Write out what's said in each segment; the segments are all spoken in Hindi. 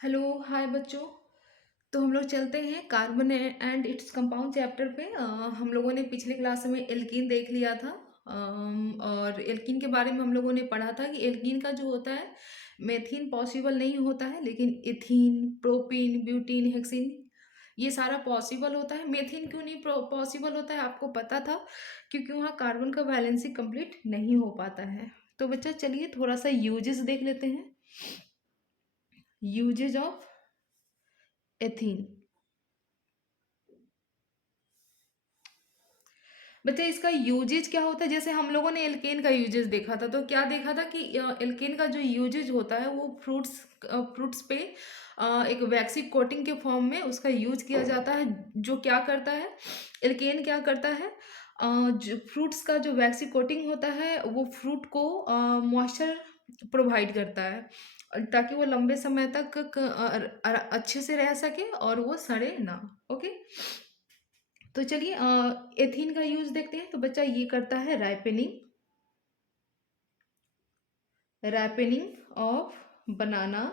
हेलो हाय बच्चों। तो हम लोग चलते हैं carbon and its compound chapter पे। हम लोगों ने पिछले क्लास में एल्कीन देख लिया था। और एल्कीन के बारे में हम लोगों ने पढ़ा था कि एल्कीन का जो होता है मेथीन पॉसिबल नहीं होता है, लेकिन इथीन, प्रोपीन, ब्यूटीन, हेक्सीन ये सारा पॉसिबल होता है। मेथीन क्यों नहीं पॉसिबल होता है आपको पता था? क्योंकि वहाँ कार्बन का वैलेंसी कंप्लीट नहीं हो पाता है। तो बच्चा चलिए थोड़ा सा यूजेस देख लेते हैं। Uses of ethene. बच्चा इसका यूजेज क्या होता है? जैसे हम लोगों ने एल्केन का यूजेज देखा था, तो क्या देखा था कि एल्केन का जो यूजेज होता है वो फ्रूट्स पे एक वैक्सी कोटिंग के फॉर्म में उसका यूज किया जाता है। जो क्या करता है, एल्केन क्या करता है, जो फ्रूट्स का जो वैक्सी कोटिंग होता है वो फ्रूट को मॉइस्चर प्रोवाइड करता है, ताकि वो लंबे समय तक अच्छे से रह सके और वो सड़े ना। ओके, तो चलिए एथीन का यूज देखते हैं। तो बच्चा ये करता है ripening of banana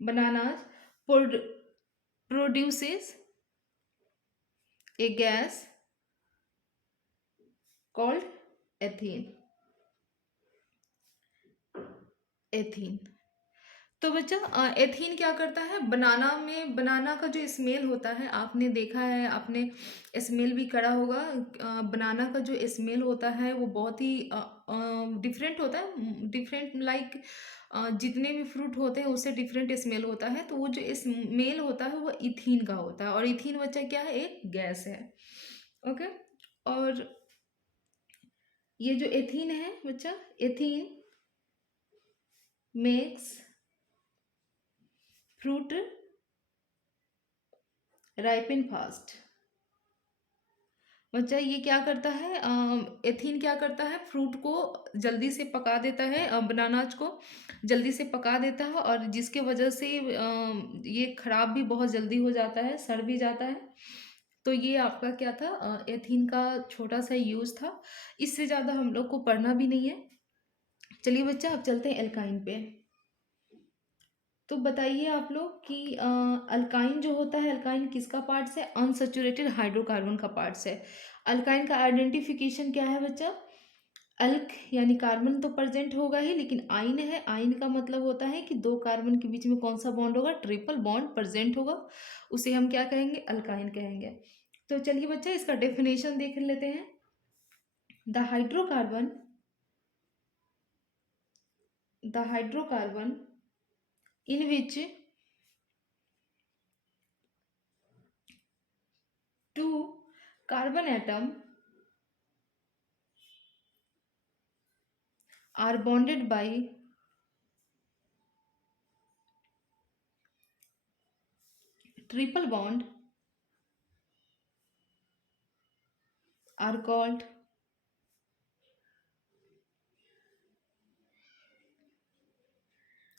bananas produces A gas called ethene. Ethene. तो बच्चा एथीन क्या करता है, बनाना में, बनाना का जो स्मेल होता है आपने देखा है, आपने स्मेल भी करा होगा। बनाना का जो स्मेल होता है वो बहुत ही डिफरेंट होता है, डिफरेंट लाइक जितने भी फ्रूट होते हैं उससे डिफरेंट स्मेल होता है। तो वो जो स्मेल होता है वो इथीन का होता है, और इथीन बच्चा क्या है, एक गैस है। ओके, और ये जो एथीन है बच्चा, एथीन मेक्स फ्रूट राइपिन फास्ट। बच्चा ये क्या करता है, एथीन क्या करता है, फ्रूट को जल्दी से पका देता है, बनानाज को जल्दी से पका देता है, और जिसके वजह से ये खराब भी बहुत जल्दी हो जाता है, सड़ भी जाता है। तो ये आपका क्या था, एथीन का छोटा सा यूज था। इससे ज़्यादा हम लोग को पढ़ना भी नहीं है। चलिए बच्चा अब चलते हैं एल्काइन पे। तो बताइए आप लोग कि अल्काइन जो होता है, अल्काइन किसका पार्ट्स है? अनसैचुरेटेड हाइड्रोकार्बन का पार्ट्स है। अल्काइन का आइडेंटिफिकेशन क्या है बच्चा? अल्क यानी कार्बन तो प्रेजेंट होगा ही, लेकिन आइन है। आइन का मतलब होता है कि दो कार्बन के बीच में कौन सा बॉन्ड होगा, ट्रिपल बॉन्ड प्रेजेंट होगा, उसे हम क्या कहेंगे, अल्काइन कहेंगे। तो चलिए बच्चा इसका डेफिनेशन देख लेते हैं। The hydrocarbon the hydrocarbon in which two carbon atom are bonded by triple bond are called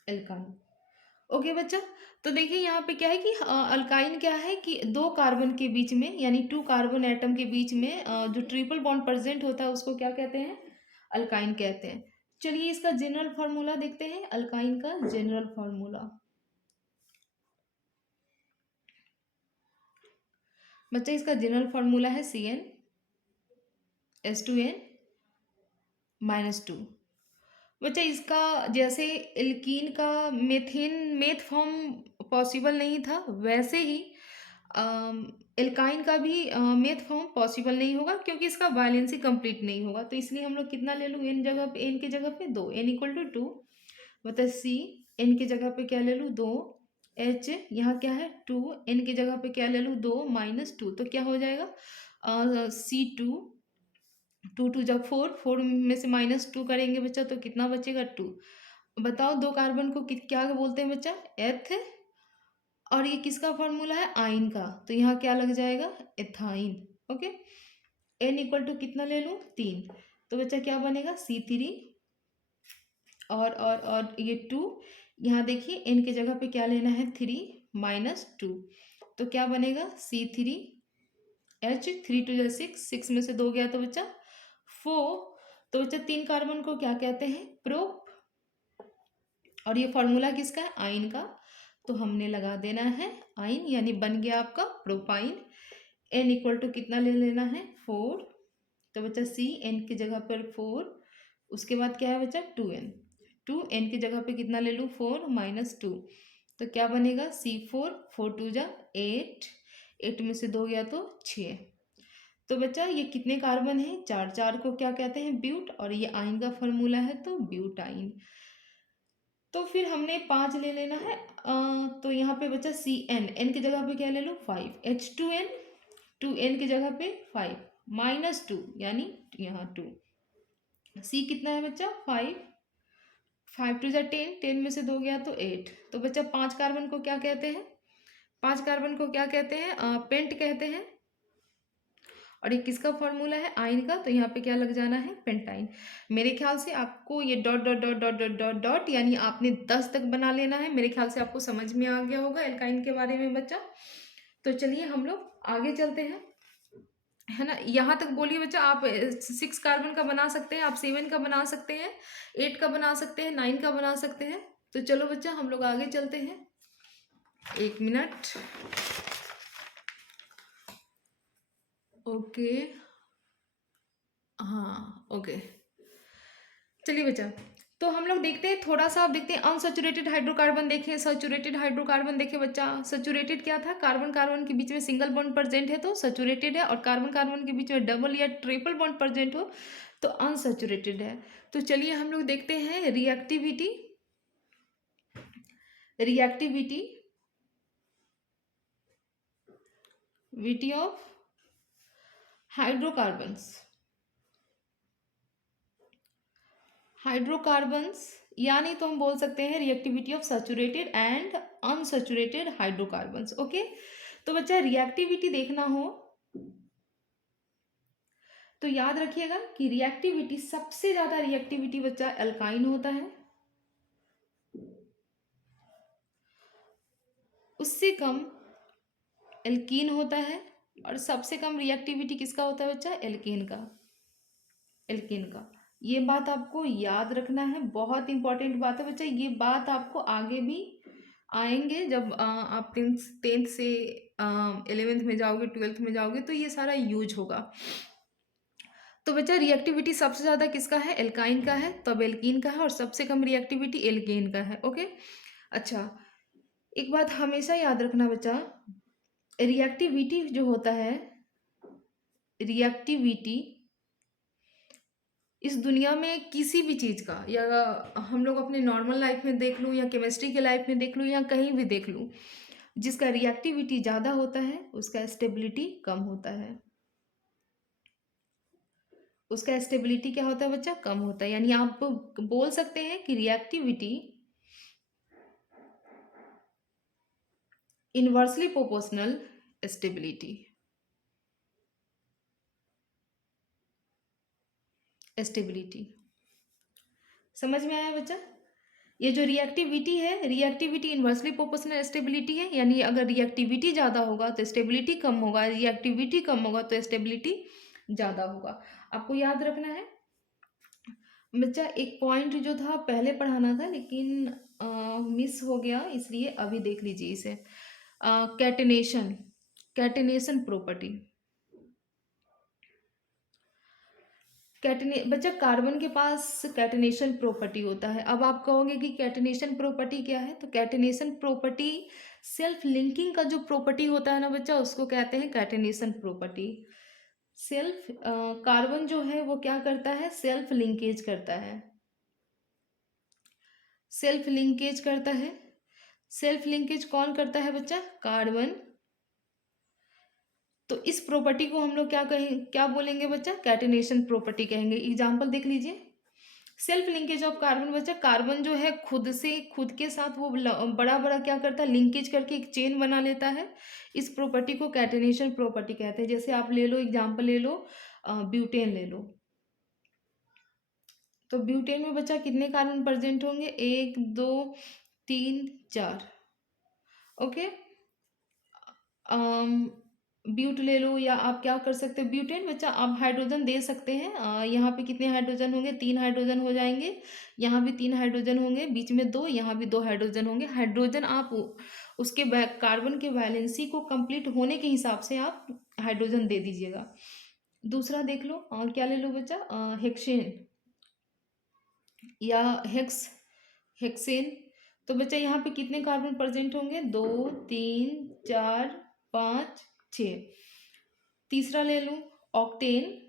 alkyne. Okay बच्चा, तो देखिए यहाँ पे क्या है कि अल्काइन क्या है कि दो कार्बन के बीच में, यानी टू कार्बन एटम के बीच में जो ट्रिपल बॉन्ड प्रेजेंट होता है उसको क्या कहते हैं, अल्काइन कहते हैं। चलिए इसका जनरल फार्मूला देखते हैं, अल्काइन का जनरल फार्मूला। बच्चा इसका जनरल फार्मूला है CnH2n-2। बच्चा इसका, जैसे एल्कीन का मेथेन मेथ फॉर्म पॉसिबल नहीं था, वैसे ही एल्काइन का भी मेथ फॉर्म पॉसिबल नहीं होगा, क्योंकि इसका वाइलेंसी कंप्लीट नहीं होगा। तो इसलिए हम लोग कितना ले लूँ, एन जगह पे, एन की जगह पे दो, एन इक्वल टू 2। मतलब सी, एन की जगह पे क्या ले लूँ, 2। एच यहाँ क्या है, 2, एन की जगह पे क्या ले लूँ, 2 -2, तो क्या हो जाएगा, C2। 2 2 जब 4, 4 में से -2 करेंगे बच्चा तो कितना बचेगा, 2। बताओ दो कार्बन को क्या बोलते हैं बच्चा, एथ। और ये किसका फॉर्मूला है, आइन का, तो यहाँ क्या लग जाएगा, ethyne. Okay, n equal to कितना ले लूँ, 3। तो बच्चा क्या बनेगा, C3। और ये 2, यहाँ देखिए एन की जगह पे क्या लेना है, 3 -2, तो क्या बनेगा, C3H। 3 2 6, 6 में से 2 गया तो बच्चा 4। तो बच्चा तीन कार्बन को क्या कहते हैं, और ये फॉर्मूला किसका है? आइन का। तो हमने लगा देना है आइन, यानी बन गया आपका प्रोपाइन। एन इक्वल टू कितना ले लेना है? 4। तो बच्चा सी एन की जगह पर 4, उसके बाद क्या है बच्चा? 2n। 2n की जगह पे कितना ले लूँ? 4 माइनस 2। तो क्या बनेगा? C4, 4 2 जा 8, 8 में से 2 गया तो 6। तो बच्चा ये कितने कार्बन है? 4। 4 को क्या कहते हैं? ब्यूट। और ये आइन का फॉर्मूला है तो ब्यूटाइन। तो फिर हमने 5 ले लेना है। तो यहाँ पे बचा सी एन, एन की जगह पे क्या ले लो? 5। H2n, 2n की जगह पे 5 माइनस 2, यानी यहाँ 2। सी कितना है बच्चा? 5। 5 टू जा 10, 10 में से 2 गया तो 8। तो बच्चा 5 कार्बन को क्या कहते हैं? 5 कार्बन को क्या कहते हैं? पेंट कहते हैं। और ये किसका फॉर्मूला है? आयन का। तो यहाँ पे क्या लग जाना है? पेंटाइन। मेरे ख्याल से आपको ये dot dot dot dot dot dot dot यानी आपने 10 तक बना लेना है। मेरे ख्याल से आपको समझ में आ गया होगा एल्काइन के बारे में बच्चा। तो चलिए हम लोग आगे चलते हैं, है ना। यहाँ तक बोलिए बच्चा। आप 6 कार्बन का बना सकते हैं, आप 7 का बना सकते हैं, 8 का बना सकते हैं, 9 का बना सकते हैं। तो चलो बच्चा हम लोग आगे चलते हैं। 1 मिनट। ओके, हाँ ओके। चलिए बच्चा, तो हम लोग देखते हैं थोड़ा सा। आप देखते हैं अनसैचुरेटेड हाइड्रोकार्बन देखें, सैचुरेटेड हाइड्रोकार्बन देखें बच्चा। सैचुरेटेड क्या था? कार्बन कार्बन के बीच में सिंगल बॉन्ड प्रेजेंट है तो सैचुरेटेड है, और कार्बन कार्बन के बीच में डबल या ट्रिपल बॉन्ड प्रेजेंट हो तो अनसैचुरेटेड है। तो चलिए हम लोग देखते हैं reactivity. Reactivity witty of hydrocarbons. Hydrocarbons, यानी तो हम बोल सकते हैं reactivity of saturated and unsaturated hydrocarbons. Okay. तो बच्चा रिएक्टिविटी देखना हो तो याद रखिएगा कि रिएक्टिविटी, सबसे ज्यादा रिएक्टिविटी बच्चा एल्काइन होता है, उससे कम एल्कीन होता है, और सबसे कम रिएक्टिविटी किसका होता है बच्चा? एल्केन का। एल्केन का। ये बात आपको याद रखना है, बहुत इंपॉर्टेंट बात है बच्चा। ये बात आपको आगे भी आएंगे जब आप टेंथ से 11th में जाओगे, 12th में जाओगे तो ये सारा यूज होगा। तो बच्चा रिएक्टिविटी सबसे ज़्यादा किसका है? एल्काइन का है, तब एल्कीन का है, और सबसे कम रिएक्टिविटी एल्केन का है। ओके। अच्छा, एक बात हमेशा याद रखना बच्चा, रिएक्टिविटी जो होता है, रिएक्टिविटी इस दुनिया में किसी भी चीज़ का, या हम लोग अपने नॉर्मल लाइफ में देख लूँ, या केमिस्ट्री के लाइफ में देख लूँ, या कहीं भी देख लूँ, जिसका रिएक्टिविटी ज़्यादा होता है उसका स्टेबिलिटी कम होता है। उसका स्टेबिलिटी क्या होता है बच्चा? कम होता है। यानी आप बोल सकते हैं कि reactivity inversely proportional stability. Stability समझ में आया बच्चा? ये जो रिएक्टिविटी है, रिएक्टिविटी इनवर्सली प्रोपोर्शनल स्टेबिलिटी है। यानी अगर रिएक्टिविटी ज़्यादा होगा तो स्टेबिलिटी कम होगा, रिएक्टिविटी कम होगा तो स्टेबिलिटी ज़्यादा होगा। आपको याद रखना है बच्चा। एक पॉइंट जो था पहले पढ़ाना था लेकिन मिस हो गया, इसलिए अभी देख लीजिए इसे। Catenation, catenation property. कैटने बच्चा, कार्बन के पास कैटेनेशन प्रॉपर्टी होता है। अब आप कहोगे कि कैटेनेशन प्रॉपर्टी क्या है? तो कैटेनेशन प्रॉपर्टी सेल्फ लिंकिंग का जो प्रॉपर्टी होता है ना बच्चा, उसको कहते हैं कैटेनेशन प्रॉपर्टी। सेल्फ कार्बन जो है वो क्या करता है? सेल्फ लिंकेज करता है। सेल्फ लिंकेज करता है। सेल्फ लिंकेज कौन करता है बच्चा? कार्बन। तो इस प्रॉपर्टी को हम लोग क्या कहें, क्या बोलेंगे बच्चा? कैटेनेशन प्रॉपर्टी कहेंगे। एग्जांपल देख लीजिए। सेल्फ लिंकेज ऑफ कार्बन बच्चा, कार्बन जो है खुद से, खुद के साथ वो बड़ा बड़ा क्या करता है? लिंकेज करके एक चेन बना लेता है। इस प्रॉपर्टी को कैटेनेशन प्रॉपर्टी कहते हैं। जैसे आप ले लो, एग्जांपल ले लो, ब्यूटेन ले लो। तो ब्यूटेन में बच्चा कितने कार्बन प्रेजेंट होंगे? 1 2 3 4। ओके। ब्यूट ले लो, या आप क्या कर सकते हो, ब्यूटेन बच्चा आप हाइड्रोजन दे सकते हैं। यहाँ पे कितने हाइड्रोजन होंगे, 3 हाइड्रोजन हो जाएंगे। यहाँ भी 3 हाइड्रोजन होंगे, बीच में 2, यहाँ भी 2 हाइड्रोजन होंगे। हाइड्रोजन आप उसके कार्बन के वैलेंसी को कंप्लीट होने के हिसाब से आप हाइड्रोजन दे दीजिएगा। दूसरा देख लो, क्या ले लो बच्चा, हेक्सेन या हेक्सेन। तो बच्चा यहाँ पे कितने कार्बन प्रेजेंट होंगे, 2, 3, 4, 5, 6। तीसरा ले लूँ, ऑक्टेन।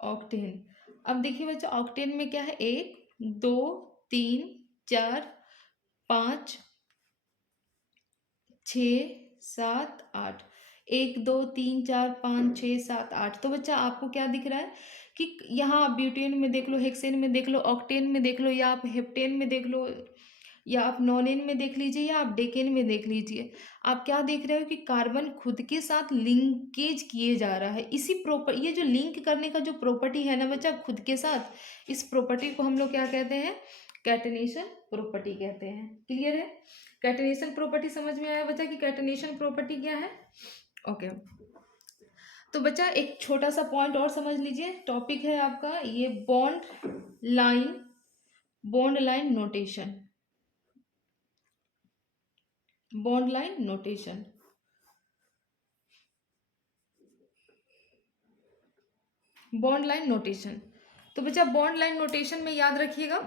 ऑक्टेन, अब देखिए बच्चा ऑक्टेन में क्या है, 1, 2, 3, 4, 5, 6, 7, 8। 1, 2, 3, 4, 5, 6, 7, 8। तो बच्चा आपको क्या दिख रहा है कि यहाँ आप ब्यूटेन में देख लो, हेक्सेन में देख लो, ऑक्टेन में देख लो, या आप हेप्टेन में देख लो, या आप नॉनेन में देख लीजिए, या आप डेकेन में देख लीजिए। आप क्या देख रहे हो कि कार्बन खुद के साथ लिंकेज किए जा रहा है। इसी ये जो लिंक करने का जो प्रॉपर्टी है ना बच्चा खुद के साथ, इस प्रॉपर्टी को हम लोग क्या कहते हैं, कैटेनेशन प्रॉपर्टी कहते हैं। क्लियर है, कैटेनेशन प्रॉपर्टी समझ में आया बच्चा कि कैटेनेशन प्रॉपर्टी क्या है। ओके, तो बच्चा एक छोटा सा पॉइंट और समझ लीजिए, टॉपिक है आपका ये line bond line notation. Bond line notation, bond line notation. तो बच्चा बॉन्ड लाइन नोटेशन में याद रखिएगा,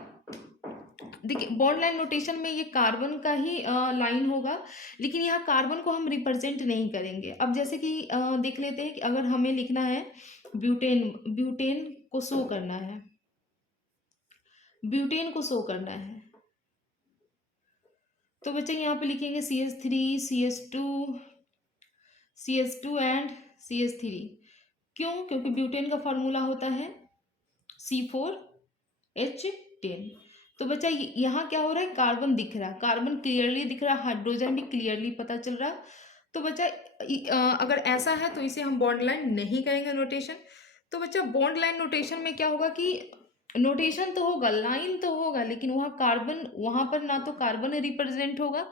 देखिए बॉन्ड लाइन नोटेशन में ये कार्बन का ही लाइन होगा, लेकिन यहाँ कार्बन को हम रिप्रेजेंट नहीं करेंगे। अब जैसे कि देख लेते हैं कि अगर हमें लिखना है ब्यूटेन, ब्यूटेन को शो करना है, ब्यूटेन को शो करना है, तो बच्चे यहाँ पे लिखेंगे CH3, CH2 एंड CH3। क्यों, क्योंकि ब्यूटेन का फॉर्मूला होता है C4H10। तो बच्चा यहाँ क्या हो रहा है, कार्बन दिख रहा है, कार्बन क्लियरली दिख रहा है, हाइड्रोजन भी क्लियरली पता चल रहा है। तो बच्चा अगर ऐसा है तो इसे हम बॉन्ड लाइन नहीं कहेंगे नोटेशन। तो बच्चा बॉन्ड लाइन नोटेशन में क्या होगा कि नोटेशन तो होगा, लाइन तो होगा, लेकिन वहाँ कार्बन, वहाँ पर ना तो कार्बन रिप्रेजेंट होगा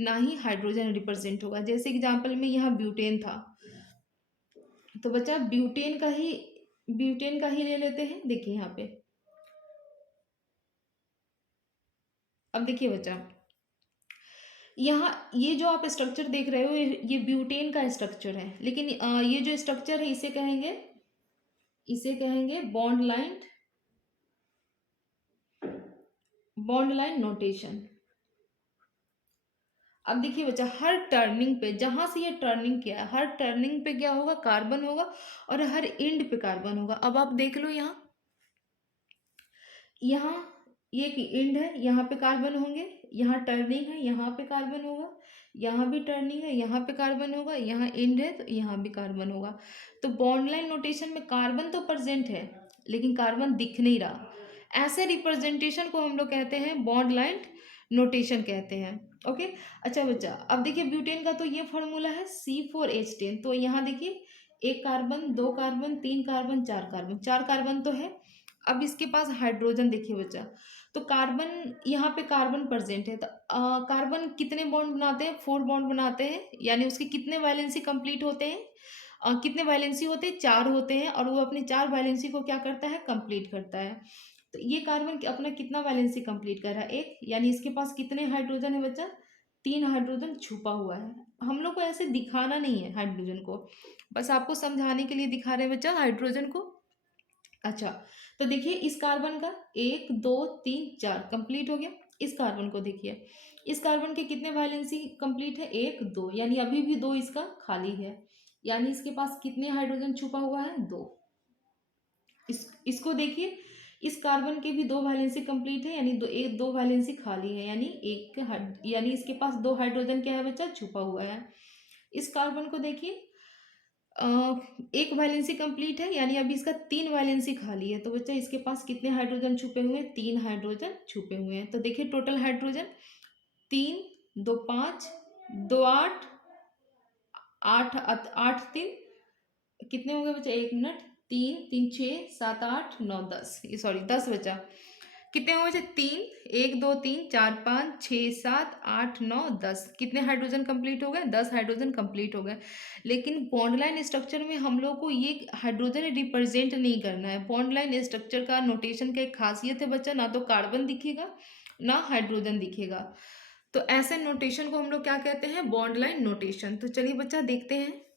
ना ही हाइड्रोजन रिप्रेजेंट होगा। जैसे एग्जाम्पल में यहाँ ब्यूटेन था, तो बच्चा ब्यूटेन का ही ले लेते हैं। देखिए यहाँ पे, अब देखिए बच्चा यहाँ ये जो आप स्ट्रक्चर देख रहे हो, ये ब्यूटेन का स्ट्रक्चर है, लेकिन ये जो स्ट्रक्चर है इसे कहेंगे बॉन्ड लाइन नोटेशन। अब देखिए बच्चा हर टर्निंग पे, जहां से ये टर्निंग किया है, हर टर्निंग पे क्या होगा, कार्बन होगा, और हर एंड पे कार्बन होगा। अब आप देख लो यहाँ, यहाँ ये कि एंड है, यहाँ पे कार्बन होंगे, यहाँ टर्निंग है, यहाँ पे कार्बन होगा, यहाँ भी टर्निंग है, यहाँ पे कार्बन होगा, यहाँ एंड है तो यहाँ भी कार्बन होगा। तो बॉन्ड लाइन नोटेशन में कार्बन तो प्रेजेंट है, लेकिन कार्बन दिख नहीं रहा। ऐसे रिप्रेजेंटेशन को हम लोग कहते हैं बॉन्ड लाइन नोटेशन कहते हैं। ओके, अच्छा बच्चा अब देखिए ब्यूटेन का तो ये फॉर्मूला है C4H10। तो यहाँ देखिए 1 carbon, 2 carbon, 3 carbon, 4 carbon, 4 carbon तो है। अब इसके पास हाइड्रोजन देखिए बच्चा, तो कार्बन, यहाँ पे कार्बन प्रेजेंट है, तो कार्बन कितने बॉन्ड बनाते हैं, 4 बॉन्ड बनाते हैं, यानी उसके कितने वैलेंसी कंप्लीट होते हैं, कितने वैलेंसी होते हैं, 4 होते हैं, और वो अपने 4 वैलेंसी को क्या करता है, कंप्लीट करता है। तो ये कार्बन अपना कितना वैलेंसी कंप्लीट कर रहा है, 1, यानी इसके पास कितने हाइड्रोजन है बच्चा, 3 हाइड्रोजन छुपा हुआ है। हम लोग को ऐसे दिखाना नहीं है हाइड्रोजन को, बस आपको समझाने के लिए दिखा रहे हैं बच्चा हाइड्रोजन को। अच्छा, तो देखिए इस कार्बन का 1, 2, 3, 4 कंप्लीट हो गया। इस कार्बन को देखिए, इस कार्बन के कितने वैलेंसी कंप्लीट है, 1, 2, यानी अभी भी 2 इसका खाली है, यानी इसके पास कितने हाइड्रोजन छुपा हुआ है, 2। इसको देखिए, इस कार्बन के भी 2 वैलेंसी कंप्लीट है, यानी 2 वैलेंसी खाली है, यानी यानी इसके पास 2 हाइड्रोजन क्या है बच्चा, छुपा हुआ है। इस कार्बन को देखिए, 1 वैलेंसी कंप्लीट है, यानी अभी इसका 3 वैलेंसी खाली है। तो बच्चा इसके पास कितने हाइड्रोजन छुपे हुए हैं, 3 हाइड्रोजन छुपे हुए हैं। तो देखिए टोटल हाइड्रोजन 3, 2, 5, 2, 8, 8, 8, 3 कितने हो गए बच्चा, 1 मिनट, 3, 3, 6, 7, 8, 9, 10, ये सॉरी 10 बचा। कितने हुए बच्चे? 3, 1, 2, 3, 4, 5, 6, 7, 8, 9, 10 कितने हाइड्रोजन कंप्लीट हो गए? 10 हाइड्रोजन कंप्लीट हो गए। लेकिन बॉन्ड लाइन स्ट्रक्चर में हम लोग को ये हाइड्रोजन रिप्रेजेंट नहीं करना है। बॉन्ड लाइन स्ट्रक्चर का नोटेशन का एक खासियत है बच्चा, ना तो कार्बन दिखेगा, ना हाइड्रोजन दिखेगा। तो ऐसे नोटेशन को हम लोग क्या कहते हैं? Bond line notation. तो चलिए बच्चा देखते हैं।